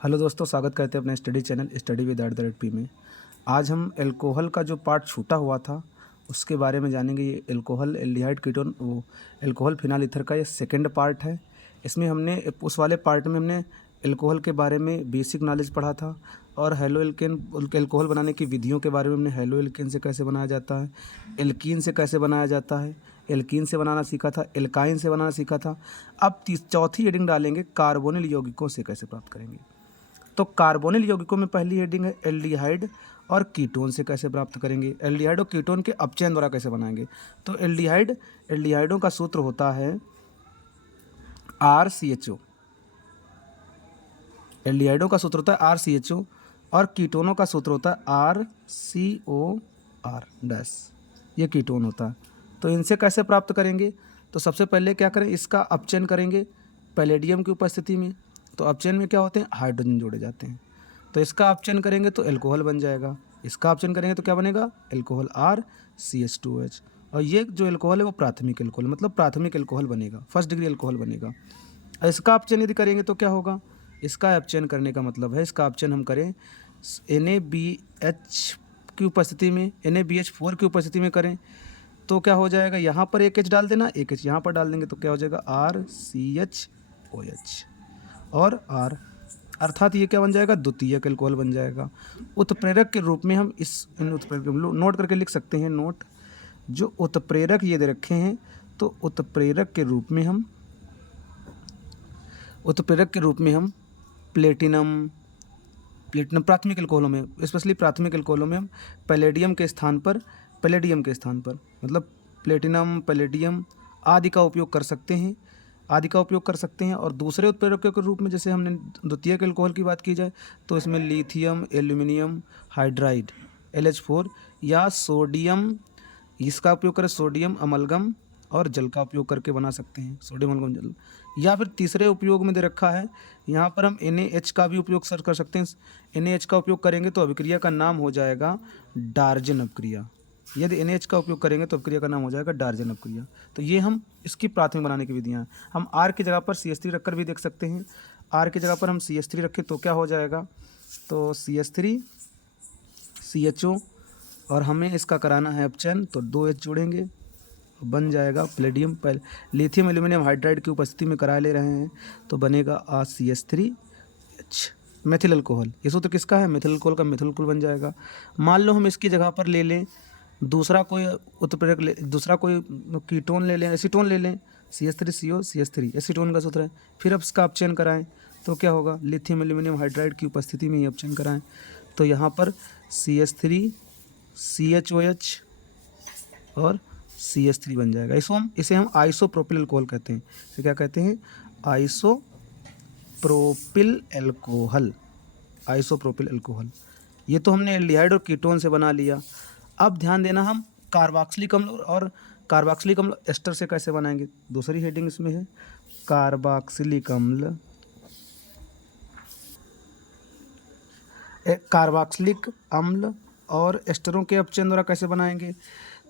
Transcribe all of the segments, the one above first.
Hello दोस्तों, स्वागत करते हैं अपने study channel study with @p में। आज हम एल्कोहल का जो पार्ट छूटा हुआ था उसके बारे में जानेंगे। ये एल्कोहल एल्डिहाइड कीटोन वो एल्कोहल फिनाल ईथर का ये सेकंड पार्ट है। इसमें हमने उस वाले पार्ट में हमने एल्कोहल के बारे में बेसिक नॉलेज पढ़ा था और हेलो एल्केन एल्कोहल बनाने की विधियों के बारे में हमने हेलो एल्केन से कैसे बनाया जाता है, एल्कीन से कैसे बनाया जाता है, एल्कीन से बनाना सीखा था, एल्काइन से बनाना सीखा था। अब चौथी हेडिंग डालेंगे कार्बोनिल यौगिकों से कैसे प्राप्त करेंगे। तो कार्बोनिल यौगिकों में पहली हेडिंग है एल्डिहाइड और कीटोन से कैसे प्राप्त करेंगे, एल्डिहाइड और कीटोन के अपचयन द्वारा कैसे बनाएंगे। तो एल्डिहाइडों का सूत्र होता है RCHO। एल्डिहाइडों का सूत्र होता है RCHO और कीटोनों का सूत्र होता है RCOR डैश। ये कीटोन होता है। तो इनसे कैसे प्राप्त करेंगे, तो सबसे पहले क्या करें, इसका अपचयन करेंगे पैलेडियम की उपस्थिति में। तो अपचयन में क्या होते हैं, हाइड्रोजन जोड़े जाते हैं। तो इसका अपचयन करेंगे तो एल्कोहल बन जाएगा। इसका अपचयन करेंगे तो क्या बनेगा, एल्कोहल RCH2H। और ये जो एल्कोहल है वो प्राथमिक एल्कोहल, मतलब प्राथमिक एल्कोहल बनेगा, फर्स्ट डिग्री एल्कोहल बनेगा। और इसका अपचयन यदि करेंगे तो क्या होगा, इसका अपचयन करने का मतलब है इसका अपचयन हम करें NaBH की उपस्थिति में, NaBH4 की उपस्थिति में करें तो क्या हो जाएगा, यहाँ पर एक H डाल देना, एक H यहाँ पर डाल देंगे तो क्या हो जाएगा RCHOH और R, अर्थात ये क्या बन जाएगा, द्वितीयक एल्कोहल बन जाएगा। उत्प्रेरक के रूप में हम इन उत्प्रेरक नोट करके लिख सकते हैं। नोट, जो उत्प्रेरक ये दे रखे हैं तो उत्प्रेरक के रूप में हम प्लेटिनम प्राथमिक एल्कोहलों में, स्पेशली प्राथमिक एल्कोहलों में हम पैलेडियम के स्थान पर मतलब प्लेटिनम, पैलेडियम आदि का उपयोग कर सकते हैं। और दूसरे उत्प्रेरकों के रूप में जैसे हमने द्वितीयक एल्कोहल की बात की जाए तो इसमें लिथियम एल्यूमिनियम हाइड्राइड LH4 या सोडियम, इसका उपयोग करें सोडियम अमलगम और जल का उपयोग करके बना सकते हैं, सोडियम अमलगम जल। या फिर तीसरे उपयोग में दे रखा है, यहाँ पर हम NaH का भी उपयोग कर सकते हैं। NaH का उपयोग करेंगे तो अभिक्रिया का नाम हो जाएगा डार्जन अभिक्रिया। यदि NaH का उपयोग करेंगे तो अभिक्रिया का नाम हो जाएगा डार्जन अभिक्रिया। तो ये हम इसकी प्राथमिक बनाने की विधियाँ हैं। हम R की जगह पर CH3 रखकर भी देख सकते हैं। R की जगह पर हम CH3 रखें तो क्या हो जाएगा, तो CH3 CHO और हमें इसका कराना है अपचयन तो 2H जोड़ेंगे, बन जाएगा प्लेडियम। लिथियम एल्यूमिनियम हाइड्राइड की उपस्थिति में करा ले रहे हैं तो बनेगा CH3H मेथिल अल्कोहल। ये सूत्र किसका है, मेथिल अल्कोहल का मेथिल अल्कोहल बन जाएगा। मान लो हम इसकी जगह पर ले लें दूसरा कोई उत्प्रेरक, दूसरा कोई कीटोन ले लें, एसीटोन ले लें, CH3CO CH3 एसीटोन का सूत्र है। फिर अब इसका अपचयन कराएं तो क्या होगा, लिथियम एल्यूमिनियम हाइड्राइड की उपस्थिति में ही अपचयन कराएं तो यहाँ पर CH3 CHOH और CH3 बन जाएगा। इसे हम आइसोप्रोपिल अल्कोहल कहते हैं। इसे क्या कहते हैं, आइसोप्रोपिल अल्कोहल। ये तो हमने एल्डिहाइड और कीटोन से बना लिया। अब ध्यान देना, हम कार्बोक्सिलिक अम्ल एस्टर से कैसे बनाएंगे, दूसरी हेडिंग इसमें है कार्बोक्सिलिक अम्ल और एस्टरों के अपचयन द्वारा कैसे बनाएंगे।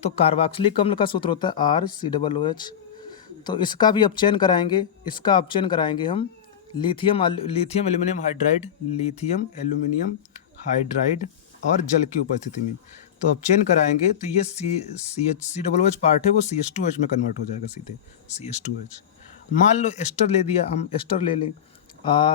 तो कार्बोक्सिलिक अम्ल का सूत्र होता है RCOOH। तो इसका भी अपचयन कराएंगे, हम लिथियम एल्यूमिनियम हाइड्राइड और जल की उपस्थिति में। तो अपचयन कराएंगे तो ये COOH पार्ट है वो CH2H में कन्वर्ट हो जाएगा सीधे CH2H। मान लो एस्टर ले दिया, हम एस्टर ले लें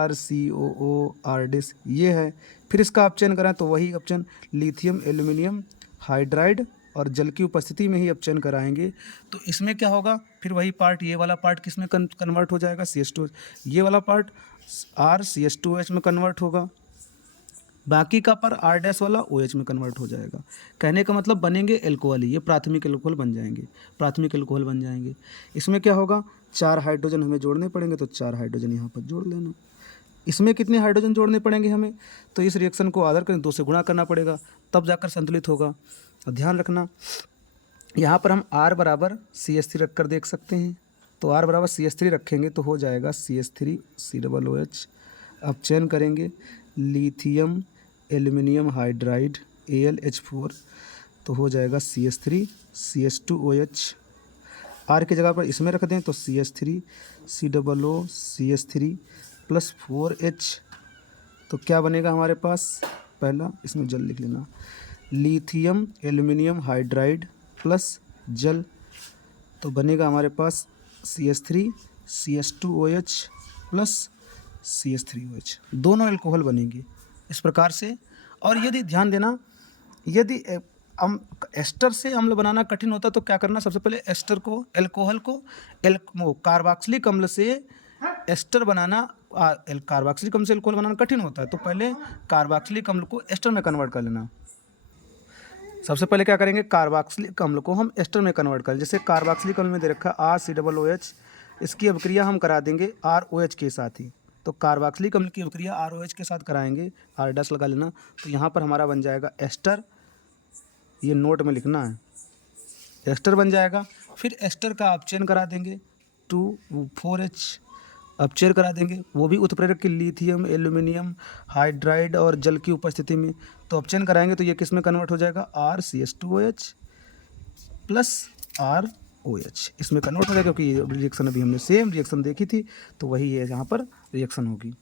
RCOOR ये है। फिर इसका अपचयन कराएं तो वही अपचयन लिथियम एल्यूमिनियम हाइड्राइड और जल की उपस्थिति में ही अपचयन कराएंगे तो इसमें क्या होगा, फिर वही पार्ट, ये वाला पार्ट किस में कन्वर्ट हो जाएगा, CH2H। ये वाला पार्ट RCH2H में कन्वर्ट होगा, बाकी का पर R- वाला OH में कन्वर्ट हो जाएगा। कहने का मतलब बनेंगे एल्कोहल ही, ये प्राथमिक एल्कोहल बन जाएंगे। इसमें क्या होगा, 4 हाइड्रोजन हमें जोड़ने पड़ेंगे तो 4 हाइड्रोजन यहाँ पर जोड़ लेना। इसमें कितने हाइड्रोजन जोड़ने पड़ेंगे हमें, तो इस रिएक्शन को आधार करें 2 से गुणा करना पड़ेगा तब जाकर संतुलित होगा। और ध्यान रखना, यहाँ पर हम R बराबर CH3 रख कर देख सकते हैं। तो R बराबर CH3 रखेंगे तो हो जाएगा CH3COOH। अपचयन करेंगे लिथियम एल्यूमिनियम हाइड्राइड AlH4 तो हो जाएगा CH3CH2OH। R की जगह पर इसमें रख दें तो CH3COOCH+4H तो क्या बनेगा हमारे पास, पहला इसमें जल लिख लेना, लिथियम एल्यूमिनियम हाइड्राइड प्लस जल, तो बनेगा हमारे पास CH3 CH2OH प्लस CH3OH, दोनों एल्कोहल बनेंगे इस प्रकार से। और यदि ध्यान देना, यदि एस्टर से अम्ल बनाना कठिन होता तो क्या करना, सबसे पहले एस्टर को, एल्कोहल को कार्बोक्सिलिक अम्ल से एस्टर बनाना, कार्बोक्सिलिक अम्ल से एल्कोहल बनाना कठिन होता है, तो पहले कार्बोक्सिलिक अम्ल को एस्टर में कन्वर्ट कर लेना। सबसे पहले क्या करेंगे, कार्बोक्सिलिक अम्ल को हम एस्टर में कन्वर्ट करें। जैसे कार्बोक्सिलिक अम्ल में दे रखा है RCOOH, इसकी अभिक्रिया हम करा देंगे ROH के साथ ही, तो कार्बोक्सिलिक अम्ल की अभिक्रिया ROH के साथ कराएंगे, R- लगा लेना, तो यहाँ पर हमारा बन जाएगा एस्टर, ये नोट में लिखना है, एस्टर बन जाएगा। फिर एस्टर का अपचयन करा देंगे 2,4H अपचयन करा देंगे, वो भी उत्प्रेरक की लिथियम एल्यूमिनियम हाइड्राइड और जल की उपस्थिति में, तो अपचयन कराएंगे तो ये किस में कन्वर्ट हो जाएगा, RCH2OH प्लस ROH, इसमें कन्वर्ट हो जाएगा, क्योंकि ये रिएक्शन अभी हमने सेम रिएक्शन देखी थी, तो वही है यहाँ पर रिएक्शन होगी।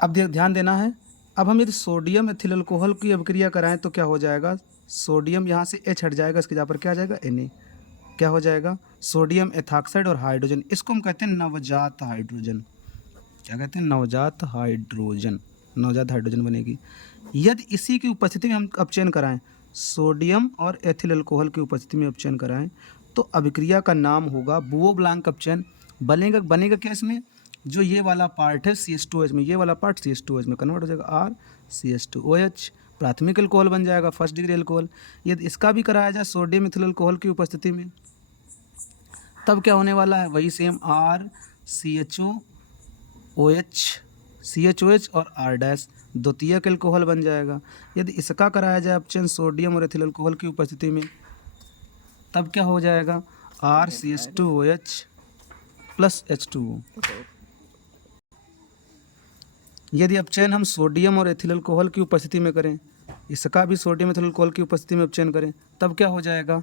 अब ध्यान देना है, अब हम यदि सोडियम एथिल अल्कोहल की अभिक्रिया कराएं तो क्या हो जाएगा, सोडियम यहाँ से H हट जाएगा, इसकी जगह पर क्या आ जाएगा, Na, क्या हो जाएगा, सोडियम एथॉक्साइड और हाइड्रोजन, इसको हम कहते हैं नवजात हाइड्रोजन, क्या कहते हैं, नवजात हाइड्रोजन, नवजात हाइड्रोजन बनेगी। यदि इसी की उपस्थिति में हम अपचयन कराएं, सोडियम और एथिल अल्कोहल की उपस्थिति में अपचयन कराएं, तो अभिक्रिया का नाम होगा बुओ ब्लांक अपचयन। बनेगा क्या इसमें, जो ये वाला पार्ट है CH2OH में, ये वाला पार्ट CH2OH में कन्वर्ट हो जाएगा RCH2OH, प्राथमिक अल्कोहल बन जाएगा, फर्स्ट डिग्री अल्कोहल। यदि इसका भी कराया जाए सोडियम इथिल अल्कोहल की उपस्थिति में, तब क्या होने वाला है, वही सेम CHOH और R- द्वितीयक अल्कोहल बन जाएगा। यदि इसका कराया जाए अपचयन सोडियम और एथिल अल्कोहल की उपस्थिति में, तब क्या हो जाएगा, RCH2OH प्लस H2O। यदि अपचयन हम सोडियम और एथिल अल्कोहल की उपस्थिति में करें, इसका भी सोडियम एथिल अल्कोहल की उपस्थिति में अपचयन करें, तब क्या हो जाएगा,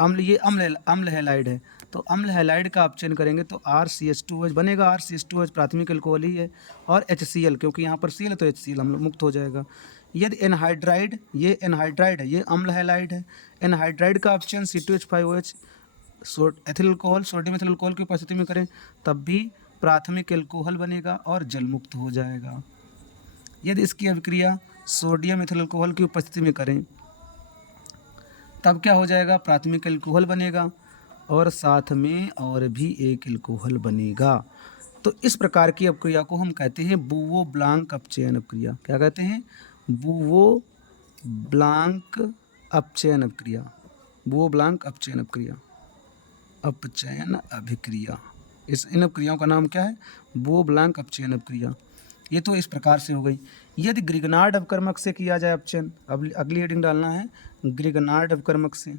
अम्ल, ये अम्ल हैलाइड है, तो अम्ल हैलाइड का अपचयन करेंगे तो RCH2OH बनेगा, RCH2OH प्राथमिक अल्कोहल ही है, और HCl, क्योंकि यहाँ पर Cl है तो HCl अम्ल मुक्त हो जाएगा। यदि एनहाइड्राइड, ये एनहाइड्राइड है, ये अम्ल हैलाइड है, एनहाइड्राइड का अपचयन C2H5OH ethyl alcohol, sodium ethyl alcohol की उपस्थिति में करें, तब भी प्राथमिक अल्कोहल बनेगा और जल मुक्त हो जाएगा। यदि इसकी अभिक्रिया सोडियम एथिल अल्कोहल की उपस्थिति में करें, तब क्या हो जाएगा, प्राथमिक अल्कोहल बनेगा और साथ में और भी एक अल्कोहल बनेगा। तो इस प्रकार की अपक्रिया को हम कहते हैं बुओ ब्लांक अपचयन अपक्रिया। क्या कहते हैं, बुओ ब्लांक अपचयन अपक्रिया, बुओ ब्लांक अपचयन अपक्रिया, अपचयन अभिक्रिया। इन अपक्रियाओं का नाम क्या है, बुओ ब्लांक अपचयन अपक्रिया। ये तो इस प्रकार से हो गई। यदि ग्रिगनार्ड अपकर्मक से किया जाए अपचयन, अब अगली हेडिंग डालना है ग्रिगनार्ड अपकर्मक से,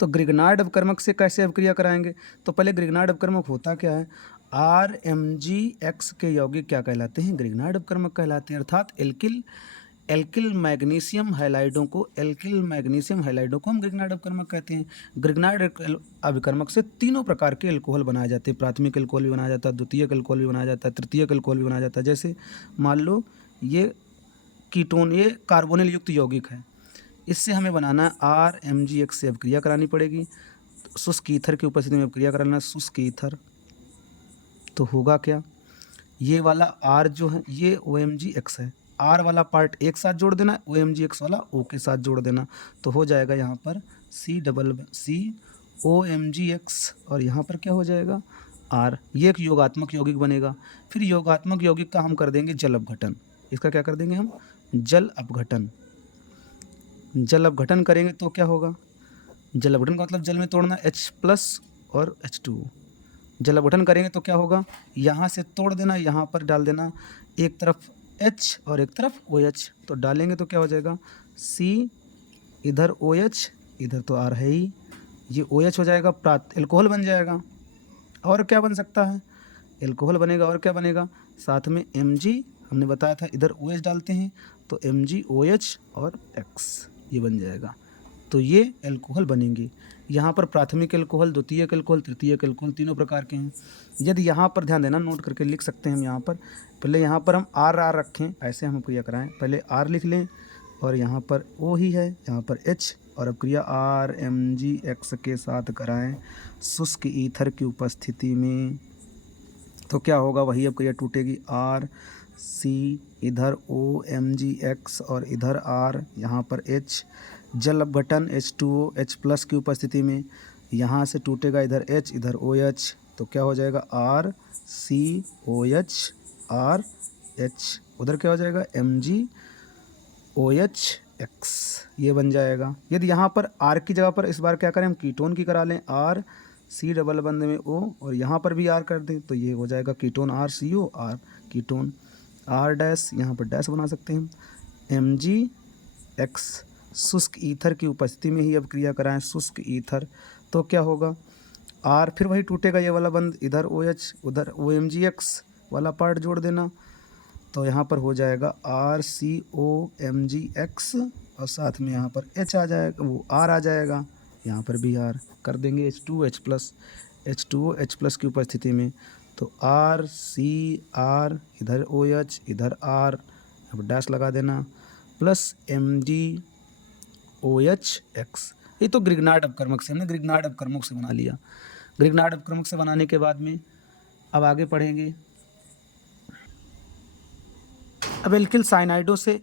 तो ग्रिगनार्ड अपकर्मक से कैसे अपक्रिया कराएंगे, तो पहले ग्रिगनार्ड अपकर्मक होता क्या है, RMgX के यौगिक क्या कहलाते हैं, ग्रिगनार्ड अपकर्मक कहलाते हैं, अर्थात एल्किल मैग्नीशियम हैलाइडों को हम ग्रिगनार्ड अपकर्मक कहते हैं। ग्रिगनार्ड अभिकर्मक से तीनों प्रकार के अल्कोहल बनाए जाते हैं, प्राथमिक अल्कोहल भी बनाया जाता है, द्वितीयक अल्कोहल भी बनाया जाता है, तृतीयक अल्कोहल भी बनाया जाता है। जैसे मान लो ये कीटोन, ये कार्बोनिल युक्त यौगिक है, इससे हमें बनाना है RMgX से अभिक्रिया करानी पड़ेगी, शुष्क ईथर की उपस्थिति में अभिक्रिया कराना है, शुष्क ईथर, तो होगा क्या, ये वाला R जो है ये OMgX है, R वाला पार्ट एक साथ जोड़ देना, OMgX वाला O के साथ जोड़ देना, तो हो जाएगा यहाँ पर COMgX और यहाँ पर क्या हो जाएगा R, ये एक योगात्मक यौगिक बनेगा। फिर योगात्मक यौगिक का हम कर देंगे जल अपघटन, इसका क्या कर देंगे हम, जल अपघटन। जल अपघटन करेंगे तो क्या होगा, जल अपघटन का मतलब जल में तोड़ना, H+ और H2O। जल अपघटन करेंगे तो क्या होगा, यहाँ से तोड़ देना, यहाँ पर डाल देना, एक तरफ H और एक तरफ OH, तो डालेंगे तो क्या हो जाएगा, C इधर OH, इधर तो R है ही, ये OH हो जाएगा, एल्कोहल बन जाएगा। और क्या बन सकता है, एल्कोहल बनेगा, और क्या बनेगा, साथ में Mg, हमने बताया था इधर OH डालते हैं तो MgOH और X ये बन जाएगा, तो ये एल्कोहल बनेंगे। यहाँ पर प्राथमिक एल्कोहल, द्वितीयक एल्कोहल, तृतीयक एल्कोहल तीनों प्रकार के हैं। यदि यहाँ पर ध्यान देना, नोट करके लिख सकते हैं हम यहाँ पर, पहले यहाँ पर हम आर रखें, ऐसे हम क्रिया कराएं, पहले आर लिख लें और यहाँ पर ओ ही है, यहाँ पर एच, और अब क्रिया RMgX के साथ कराएं शुष्क ईथर की उपस्थिति में। तो क्या होगा, वही अब क्रिया टूटेगी, RC इधर OMgX और इधर R, यहाँ पर H, जल अपघटन H2O H+ की उपस्थिति में, यहाँ से टूटेगा इधर H इधर OH, तो क्या हो जाएगा RCOH RH, उधर क्या हो जाएगा MgOH X, ये बन जाएगा। यदि यहाँ पर R की जगह पर इस बार क्या करें, हम कीटोन की करा लें, RC डबल बंद में O, और यहाँ पर भी R कर दें, तो ये हो जाएगा ketone RCO R ketone, R dash, यहाँ पर डैश बना सकते हैं, MgX शुष्क ईथर की उपस्थिति में ही अब क्रिया कराएं शुष्क ईथर, तो क्या होगा R, फिर वही टूटेगा ये वाला बंद, इधर OH उधर OMgX वाला पार्ट जोड़ देना, तो यहाँ पर हो जाएगा RCOMgX और साथ में यहाँ पर H आ जाएगा, वो R आ जाएगा, यहाँ पर भी R कर देंगे H2O H+ की उपस्थिति में, तो RCR इधर OH इधर R, यहाँ पर डैश लगा देना, प्लस MgOH X। ये तो ग्रिग्नार्ड अपकर्मक से, हमने ग्रिग्नार्ड अपकर्मक से बना लिया। ग्रिग्नार्ड अपकर्मक से बनाने के बाद में अब आगे पढ़ेंगे। अब एल्किल साइनाइडो से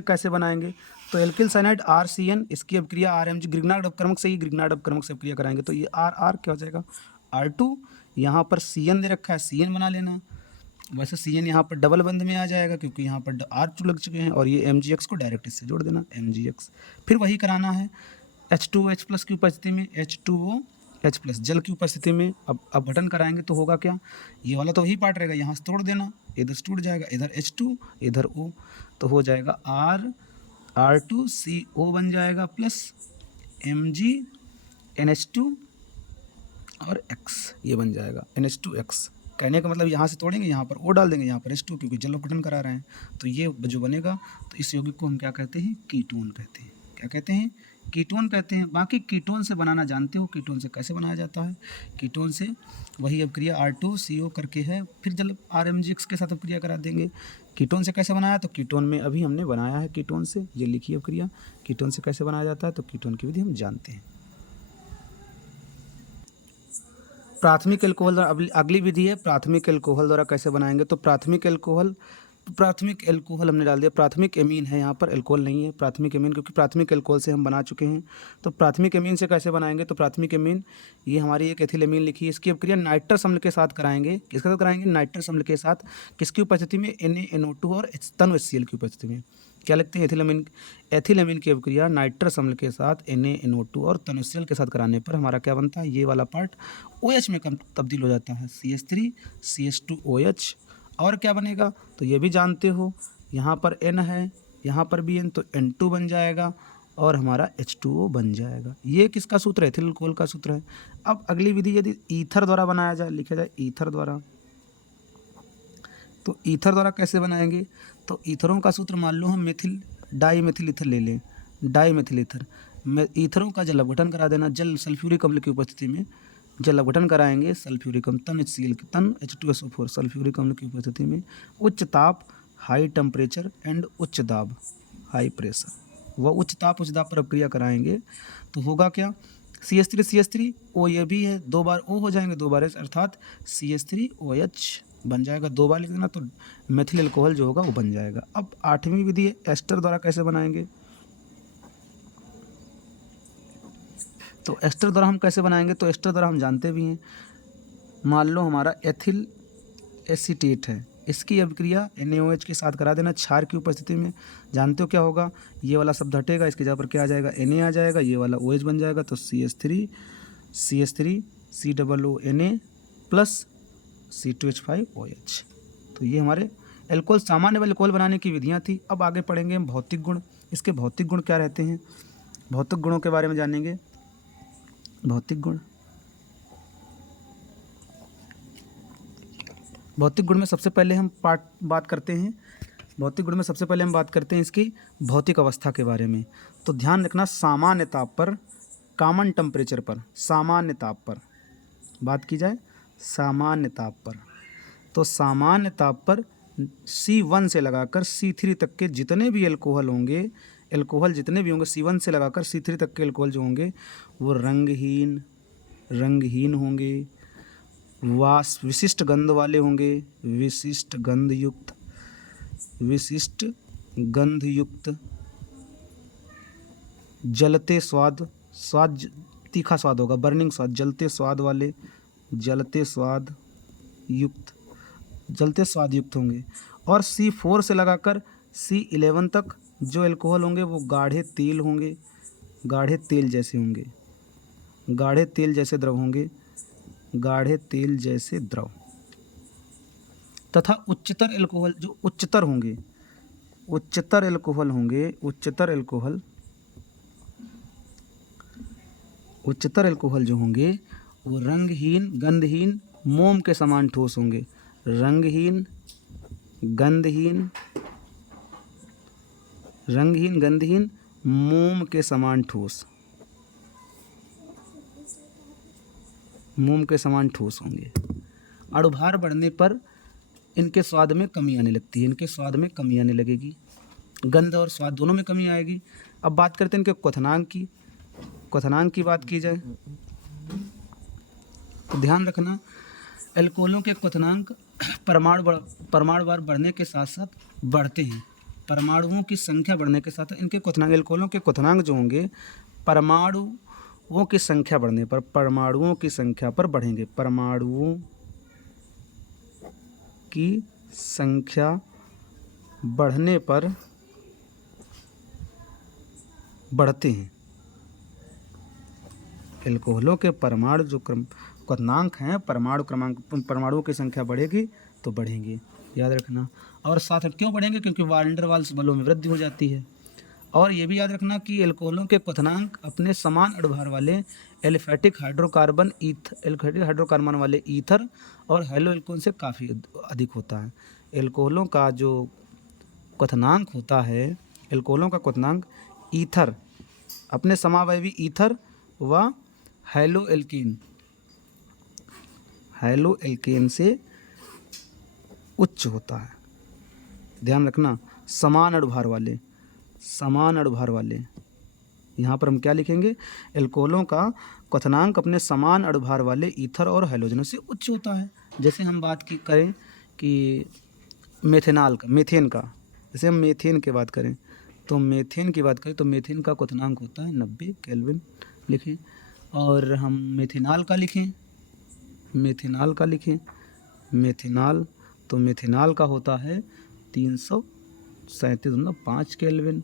कैसे बनाएंगे, तो एल्किल साइनाइड RCN, इसकी अब क्रिया RMG, ग्रिग्नार्ड अपकर्मक से ही ग्रिग्नार्ड अपकर्मक से क्रिया कराएंगे, तो ये R क्या हो जाएगा R2, यहाँ पर CN दे रखा है, CN बना लेना, वैसे CN यहाँ पर डबल बंद में आ जाएगा क्योंकि यहाँ पर R2 लग चुके हैं, और ये MgX को डायरेक्ट इससे जोड़ देना MgX। फिर वही कराना है H2O H+ की उपस्थिति में, H2O H+ जल की उपस्थिति में। अब अपघटन कराएंगे तो होगा क्या, ये वाला तो वही पार्ट रहेगा, यहाँ से तोड़ देना, इधर से टूट जाएगा, इधर H2 इधर O, तो हो जाएगा R2CO बन जाएगा, प्लस MgNH2 और X, ये बन जाएगा NH2X। कहने का मतलब यहाँ से तोड़ेंगे, यहाँ पर O डाल देंगे, यहाँ पर H2, क्योंकि जल अपघटन करा रहे हैं, तो ये जो बनेगा, तो इस यौगिक को हम क्या कहते हैं, कीटोन कहते हैं। क्या कहते हैं, कीटोन कहते हैं। बाकी कीटोन से बनाना जानते हो, कीटोन से कैसे बनाया जाता है, कीटोन से वही अब क्रिया R2CO करके है, फिर जब RMgX के साथ अब क्रिया करा देंगे। कीटोन से कैसे बनाया, तो कीटोन में अभी हमने बनाया है कीटोन से, ये लिखिए अब क्रिया, कीटोन से कैसे बनाया जाता है, तो कीटोन की विधि हम जानते हैं। प्राथमिक एल्कोहल द्वारा अगली विधि है, प्राथमिक एल्कोहल द्वारा कैसे बनाएंगे, तो प्राथमिक एल्कोहल हमने डाल दिया, प्राथमिक एमीन है, यहाँ पर एल्कोहल नहीं है, प्राथमिक एमीन, क्योंकि प्राथमिक एल्कोहल से हम बना चुके हैं। तो प्राथमिक एमीन से कैसे बनाएंगे, तो प्राथमिक एमीन, ये हमारी एक एथिल एमीन लिखी है, इसकी अब क्रिया नाइट्रस अम्ल के साथ कराएंगे। किसके साथ कराएंगे, नाइट्रस अम्ल के साथ, किसकी उपस्थिति में, NaNO2 और तनु HCl की उपस्थिति में। क्या लिखते हैं, एथिल एमीन की अब क्रिया नाइट्रस अम्ल के साथ NaNO2 और तनु HCl के साथ कराने पर हमारा क्या बनता है, ये वाला पार्ट OH में कम तब्दील हो जाता है, CH3 CH2OH। और क्या बनेगा, तो ये भी जानते हो, यहाँ पर N है, यहाँ पर भी N, तो N2 बन जाएगा और हमारा H2O बन जाएगा। ये किसका सूत्र है, एथिल अल्कोहल का सूत्र है। अब अगली विधि यदि ईथर द्वारा बनाया जाए, लिखा जाए ईथर द्वारा, तो ईथर द्वारा कैसे बनाएंगे, तो ईथरों का सूत्र मान लो हम मेथिल डाईमेथिल ईथर ले लें, डाईमेथिल ईथर, ईथरों का जल अपघटन करा देना, जल सल्फ्यूरिक अम्ल की उपस्थिति में जल अपघटन कराएंगे, सल्फ्यूरिक अम्ल तन HCl तन H2SO4 सल्फ्यूरिक अम्ल की उपस्थिति में उच्च ताप हाई टेम्परेचर एंड उच्च दाब हाई प्रेशर, वह उच्च ताप पर अपक्रिया कराएंगे, तो होगा क्या, CH3 O, ये भी है, 2 बार O हो जाएंगे, 2 बार H, अर्थात CH3OH बन जाएगा, 2 बार लिख देना, तो मेथिल एल्कोहल जो होगा वो बन जाएगा। अब 8वीं विधि है, एस्टर द्वारा कैसे बनाएंगे, तो एस्टर द्वारा हम कैसे बनाएंगे, तो एस्टर द्वारा हम जानते भी हैं, मान लो हमारा एथिल एसीटेट है, इसकी अभिक्रिया NaOH के साथ करा देना क्षार की उपस्थिति में। जानते हो क्या होगा, ये वाला शब्द हटेगा, इसके जगह पर क्या आ जाएगा, Na आ जाएगा, ये वाला OH बन जाएगा, तो CH3 COONA प्लस C2H5OH। तो ये हमारे एल्कोहल, सामान्य वाले एल्कोहल बनाने की विधियाँ थी। अब आगे पढ़ेंगे हम भौतिक गुण, इसके भौतिक गुण क्या रहते हैं, भौतिक गुणों के बारे में जानेंगे। भौतिक गुण, भौतिक गुण में सबसे पहले हम बात करते हैं, भौतिक गुण में सबसे पहले हम बात करते हैं इसकी भौतिक अवस्था के बारे में। तो ध्यान रखना, सामान्य ताप पर कॉमन टेम्परेचर पर, सामान्य ताप पर बात की जाए, सामान्य ताप पर, तो सामान्य ताप पर C1 से लगाकर C3 तक के जितने भी अल्कोहल होंगे, अल्कोहल जितने भी होंगे C1 से लगाकर C3 तक के अल्कोहल जो होंगे वो रंगहीन होंगे, विशिष्ट गंध वाले होंगे, विशिष्ट गंध युक्त, जलते स्वाद तीखा स्वाद होगा, बर्निंग स्वाद, जलते स्वाद युक्त होंगे। और C4 से लगाकर C11 तक जो अल्कोहल होंगे वो गाढ़े तेल जैसे द्रव तथा उच्चतर अल्कोहल जो उच्चतर अल्कोहल जो होंगे वो रंगहीन गंधहीन मोम के समान ठोस होंगे, रंगहीन गंधहीन मोम के समान ठोस होंगे। अणुभार बढ़ने पर इनके स्वाद में कमी आने लगेगी, गंध और स्वाद दोनों में कमी आएगी। अब बात करते हैं इनके क्वथनांक की बात की जाए तो ध्यान रखना, अल्कोहलों के क्वथनांक परमाणु भार बढ़ने के साथ साथ बढ़ते हैं। परमाणुओं की संख्या बढ़ने के साथ इनके क्वथनांक, अल्कोहलों के क्वथनांक जो होंगे परमाणुओं की संख्या बढ़ने पर, परमाणुओं की संख्या पर बढ़ेंगे, परमाणुओं की संख्या बढ़ने पर बढ़ते हैं। अल्कोहलों के परमाणु जो क्वथनांक हैं, परमाणुओं की संख्या बढ़ेगी तो बढ़ेंगे, याद रखना। और साथ क्यों बढ़ेंगे? क्योंकि वान डेर वाल्स बलों में वृद्धि हो जाती है। और ये भी याद रखना कि अल्कोहलों के क्वथनांक अपने समान अणुभार वाले एलिफैटिक हाइड्रोकार्बन वाले ईथर और हैलो अल्कोहल से काफ़ी अधिक होता है। अल्कोहलों का जो क्वथनांक होता है, अल्कोहलों का क्वथनांक ईथर अपने समावयवी ईथर व हैलो एल्केन से उच्च होता है। ध्यान रखना, समान अणुभार वाले यहाँ पर हम क्या लिखेंगे? अल्कोहलों का क्वथनांक अपने समान अणुभार वाले ईथर और हैलोजनों से उच्च होता है। जैसे हम बात करें कि मीथेन का, जैसे हम मीथेन की बात करें तो मीथेन का क्वथनांक होता है 90 केल्विन लिखें। और हम मेथेनॉल का लिखें, तो मेथेनॉल का होता है 337.5 केल्विन।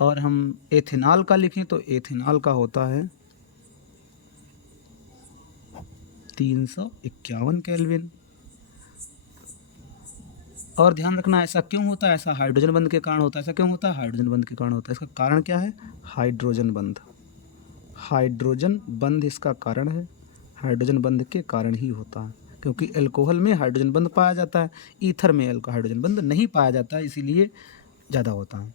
और हम एथेनॉल का लिखें तो एथेनॉल का होता है 351 केल्विन। और ध्यान रखना, ऐसा क्यों होता है? ऐसा हाइड्रोजन बंध के कारण होता है। ऐसा क्यों होता है? हाइड्रोजन बंध के कारण होता है। इसका कारण क्या है? हाइड्रोजन बंध इसका कारण है। हाइड्रोजन बंध के कारण ही होता है, क्योंकि अल्कोहल में हाइड्रोजन बंध पाया जाता है, ईथर में हाइड्रोजन बंध नहीं पाया जाता है, इसीलिए ज़्यादा होता है।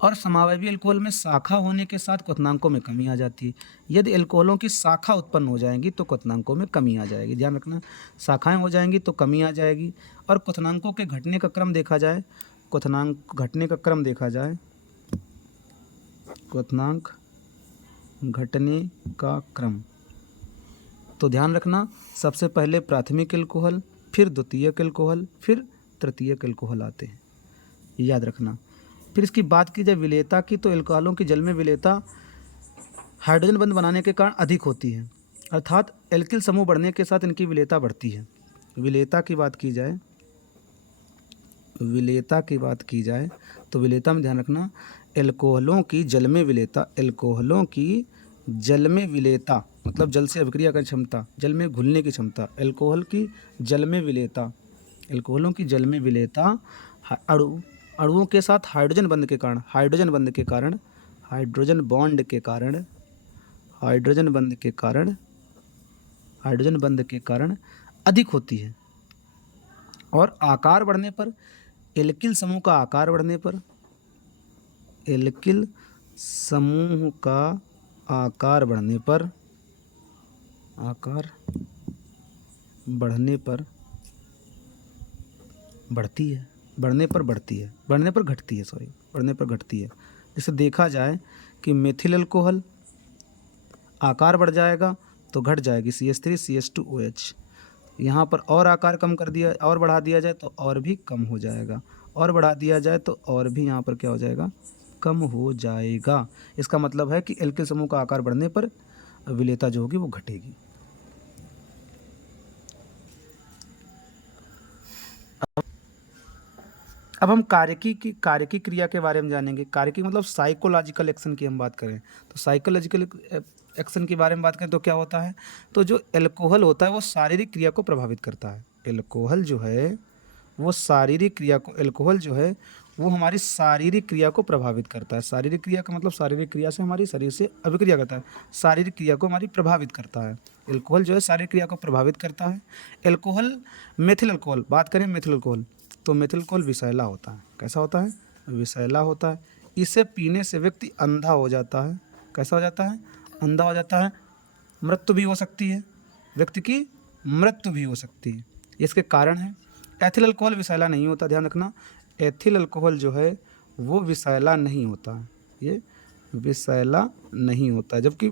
और समावयवी अल्कोहल में शाखा होने के साथ क्वथनांकों में कमी आ जाती है। यदि अल्कोहलों की शाखा उत्पन्न हो जाएंगी तो क्वथनांकों में कमी आ जाएगी। ध्यान रखना, शाखाएं हो जाएंगी तो कमी आ जाएगी। और क्वथनांकों के घटने का क्रम देखा जाए, क्वथनांक घटने का क्रम, तो ध्यान रखना, सबसे पहले प्राथमिक अल्कोहल, फिर द्वितीयक अल्कोहल, फिर तृतीयक अल्कोहल आते हैं, याद रखना। फिर इसकी बात की जाए विलेयता की, तो अल्कोहलों की जल में विलेयता हाइड्रोजन बंध बनाने के कारण अधिक होती है, अर्थात एल्किल समूह बढ़ने के साथ इनकी विलेयता बढ़ती है। विलेयता की बात की जाए तो विलेयता में ध्यान रखना, अल्कोहलों की जल में विलेयता मतलब जल से अभिक्रिया करने की क्षमता, जल में घुलने की क्षमता, अल्कोहलों की जल में विलेयता अणुओं के साथ हाइड्रोजन बंध के कारण अधिक होती है। और आकार बढ़ने पर, एल्किल समूह का आकार बढ़ने पर, आकार बढ़ने पर बढ़ती है, बढ़ने पर बढ़ती है, बढ़ने पर घटती है, सॉरी, बढ़ने पर घटती है। जैसे देखा जाए कि मेथिल अल्कोहल आकार बढ़ जाएगा तो घट जाएगी CH3 CH2OH। यहाँ पर और आकार कम कर दिया और बढ़ा दिया जाए तो और भी कम हो जाएगा, और बढ़ा दिया जाए तो और भी यहाँ पर क्या हो जाएगा, कम हो जाएगा। इसका मतलब है कि एल्किल समूह का आकार बढ़ने पर विलेयता जो होगी वो घटेगी। अब हम कार्यकी क्रिया के बारे में जानेंगे। कार्यकी मतलब साइकोलॉजिकल एक्शन की हम बात करें तो साइकोलॉजिकल एक्शन के बारे में बात करें तो क्या होता है, तो जो एल्कोहल होता है वो शारीरिक क्रिया को प्रभावित करता है। एल्कोहल जो है वो शारीरिक क्रिया को, एल्कोहल जो है वो हमारी शारीरिक क्रिया को प्रभावित करता है। शारीरिक क्रिया का मतलब शारीरिक क्रिया से हमारी शरीर से अभिक्रिया करता है, शारीरिक क्रिया को हमारी प्रभावित करता है। एल्कोहल जो है शारीरिक क्रिया को प्रभावित करता है। एल्कोहल, मेथिल अल्कोहल, बात करें मेथिल अल्कोहल तो मेथिल अल्कोहल विषैला होता है। कैसा होता है, विषैला होता है। इसे पीने से व्यक्ति अंधा हो जाता है। कैसा हो जाता है, अंधा हो जाता है। मृत्यु भी हो सकती है, व्यक्ति की मृत्यु भी हो सकती है। इसके कारण है। एथिल अल्कोहल विषैला नहीं होता, ध्यान रखना। एथिल अल्कोहल जो है वो विषैला नहीं होता है, ये विषैला नहीं होता है, जबकि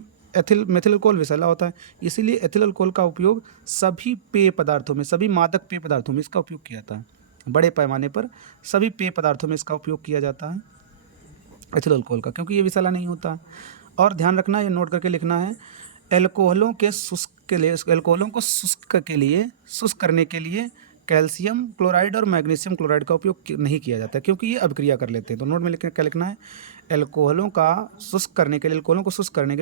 मेथिल अल्कोहल विषैला होता है। इसीलिए एथिल अल्कोहल का उपयोग सभी पेय पदार्थों में, सभी मादक पेय पदार्थों में इसका उपयोग किया जाता है। बड़े पैमाने पर सभी पेय पदार्थों में इसका उपयोग किया जाता है एथिल अल्कोहल का, क्योंकि ये विषैला नहीं होता। और ध्यान रखना, ये नोट करके लिखना है, एल्कोहलों को शुष्क करने के लिए कैल्शियम क्लोराइड और मैग्नीशियम क्लोराइड का उपयोग नहीं किया जाता है, क्योंकि ये अभिक्रिया कर लेते हैं। तो नोट में क्या लिखना है, एल्कोहलों को शुष्क करने के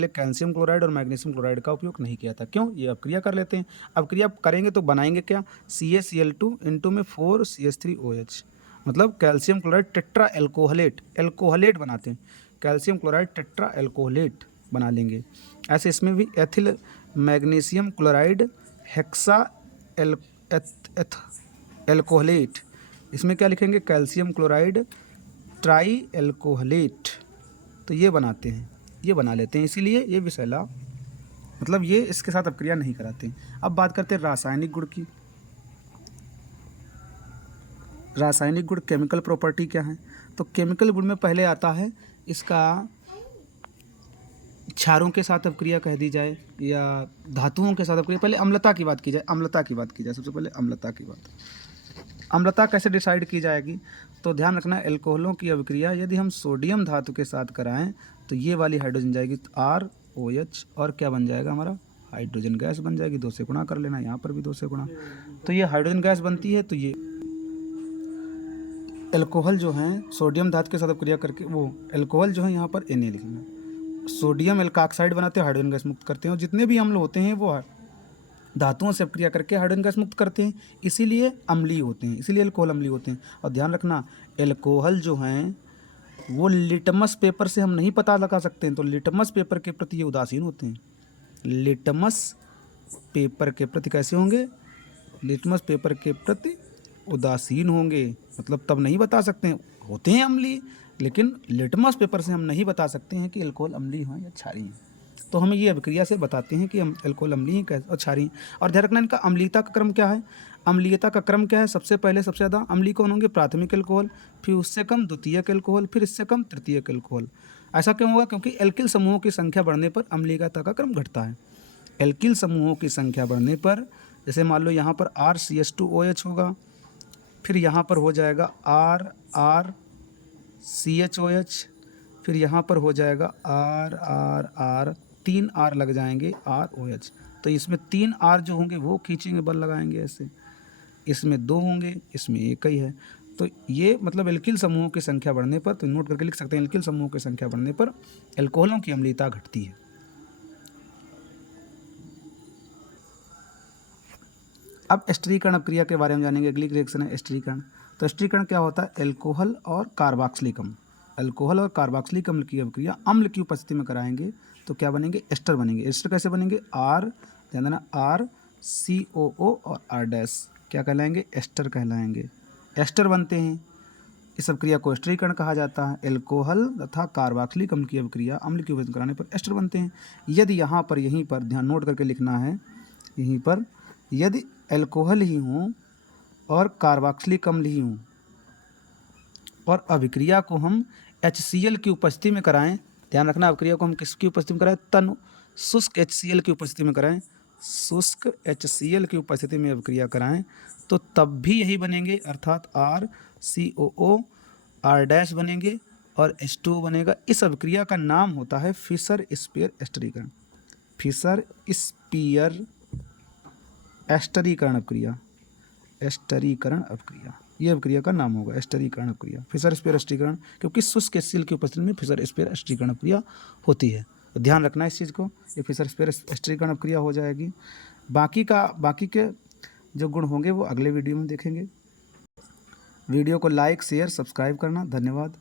लिए कैल्शियम क्लोराइड और मैग्नीशियम क्लोराइड का उपयोग नहीं किया जाता। क्यों, ये अभिक्रिया कर लेते हैं। अभिक्रिया करेंगे तो बनाएंगे क्या, CaCl2 इंटू में 4CH3OH, मतलब कैल्शियम क्लोराइड टेट्रा एल्कोहलेट बनाते हैं। कैल्शियम क्लोराइड टेट्रा एल्कोहलेट बना लेंगे। ऐसे इसमें भी एथिल मैग्नीशियम क्लोराइड हेक्सा एल्कोहलेट, इसमें क्या लिखेंगे, कैल्शियम क्लोराइड ट्राई एल्कोहलेट। तो ये बनाते हैं, ये बना लेते हैं, इसीलिए ये विषैला, मतलब ये इसके साथ अभिक्रिया नहीं कराते। अब बात करते हैं रासायनिक गुण की। रासायनिक गुण, केमिकल प्रॉपर्टी क्या है, तो केमिकल गुण में पहले आता है इसका क्षारों के साथ अभिक्रिया कह दी जाए या धातुओं के साथ अभिक्रिया। पहले अम्लता की बात की जाए, सबसे पहले अम्लता की बात। अम्लता कैसे डिसाइड की जाएगी, तो ध्यान रखना, एल्कोहलों की अभिक्रिया यदि हम सोडियम धातु के साथ कराएं तो ये वाली हाइड्रोजन जाएगी ROH, और क्या बन जाएगा हमारा, हाइड्रोजन गैस बन जाएगी। 2 से गुणा कर लेना, यहाँ पर भी 2 से गुणा, तो ये हाइड्रोजन गैस बनती है। तो ये एल्कोहल जो हैं सोडियम धातु के साथ अभिक्रिया करके, वो एल्कोहल जो है यहाँ पर Na लिखना, सोडियम एल्काक्साइड बनाते हैं, हाइड्रोजन गैस मुक्त करते हैं। और जितने भी अम्ल होते हैं वो धातुओं से अभिक्रिया करके हाइड्रोजन गैस मुक्त करते हैं, इसीलिए अम्लीय होते हैं, इसीलिए एल्कोहल अम्लीय होते हैं। और ध्यान रखना, एल्कोहल जो हैं वो लिटमस पेपर से हम नहीं पता लगा सकते हैं, तो लिटमस पेपर के प्रति ये उदासीन होते हैं। लिटमस पेपर के प्रति कैसे होंगे, लिटमस पेपर के प्रति उदासीन होंगे, मतलब तब नहीं बता सकते हैं, होते हैं अम्लीय, लेकिन लिटमस पेपर से हम नहीं बता सकते हैं कि एल्कोहल अम्लीय हैं या क्षारीय हैं। तो हमें ये अभिक्रिया से बताते हैं कि हम एल्कोहल अम्लीय हैं और क्षारीय हैं। और ध्यान रखना, इनका अम्लीयता का क्रम क्या है, अम्लीयता का क्रम क्या है, सबसे पहले सबसे ज़्यादा अम्लीय कौन होंगे, प्राथमिक एल्कोहल, फिर उससे कम द्वितीयक एल्कोहल, फिर इससे कम तृतीयक एल्कोहल। ऐसा क्यों होगा, क्योंकि एल्किल समूहों की संख्या बढ़ने पर अम्लीयता का क्रम घटता है। एल्किल समूहों की संख्या बढ़ने पर, जैसे मान लो यहाँ पर RCH2OH होगा, फिर यहाँ पर हो जाएगा RCHOH, फिर यहाँ पर हो जाएगा R 3 R लग जाएंगे ROH। तो इसमें 3 R जो होंगे वो खींचेंगे, बल लगाएंगे ऐसे, इसमें 2 होंगे, इसमें 1 ही है। तो ये मतलब एल्किल समूहों की संख्या बढ़ने पर, तो नोट करके लिख सकते हैं, एल्किल समूहों की संख्या बढ़ने पर एल्कोहलों की अम्लीयता घटती है। अब स्टिरीकरण अभिक्रिया के बारे में जानेंगे। अगली रिएक्शन है स्टिरीकरण। तो स्टिरीकरण क्या होता है, एल्कोहल और कार्बोक्सिलिक अम्ल, एल्कोहल और कार्बोक्सिलिक अम्ल की अभिक्रिया अम्ल की उपस्थिति में कराएंगे तो क्या बनेंगे, एस्टर बनेंगे। एस्टर कैसे बनेंगे, ध्यान देना, RCOO और R डैश क्या कहलाएंगे, एस्टर कहलाएंगे। एस्टर बनते हैं, इस अभिक्रिया को एस्टरीकरण कहा जाता है। एल्कोहल तथा कार्बोक्सिलिक अम्ल की अभिक्रिया अम्ल के विभाजन कराने पर एस्टर बनते हैं। यदि यहाँ पर यहीं पर ध्यान नोट करके लिखना है, यहीं पर यदि एल्कोहल ही हूँ और कार्बोक्सिलिक अम्ल ही हूँ और अभिक्रिया को हम HCl की उपस्थिति में कराएं, ध्यान रखना अभिक्रिया को हम किसकी उपस्थिति में कराएं, तन शुष्क HCl की उपस्थिति में कराएं, शुष्क HCl की उपस्थिति में अभिक्रिया कराएं तो तब भी यही बनेंगे, अर्थात RCOO R- बनेंगे और H2O बनेगा। इस अभिक्रिया का नाम होता है फिशर स्पेयर एस्टरीकरण। फिशर स्पेयर एस्टरीकरण अभिक्रिया, एस्टरीकरण अभिक्रिया, ये अभिक्रिया का नाम होगा एस्टरीकरण अभिक्रिया, फिशर स्पेयर एस्टरीकरण, क्योंकि शुष्क HCl की उपस्थिति में फिशर स्पेयर एस्टरीकरण अभिक्रिया होती है। तो ध्यान रखना इस चीज़ को, ये फिशर स्पेयर एस्टरीकरण अभिक्रिया हो जाएगी। बाकी के जो गुण होंगे वो अगले वीडियो में देखेंगे। वीडियो को लाइक शेयर सब्सक्राइब करना। धन्यवाद।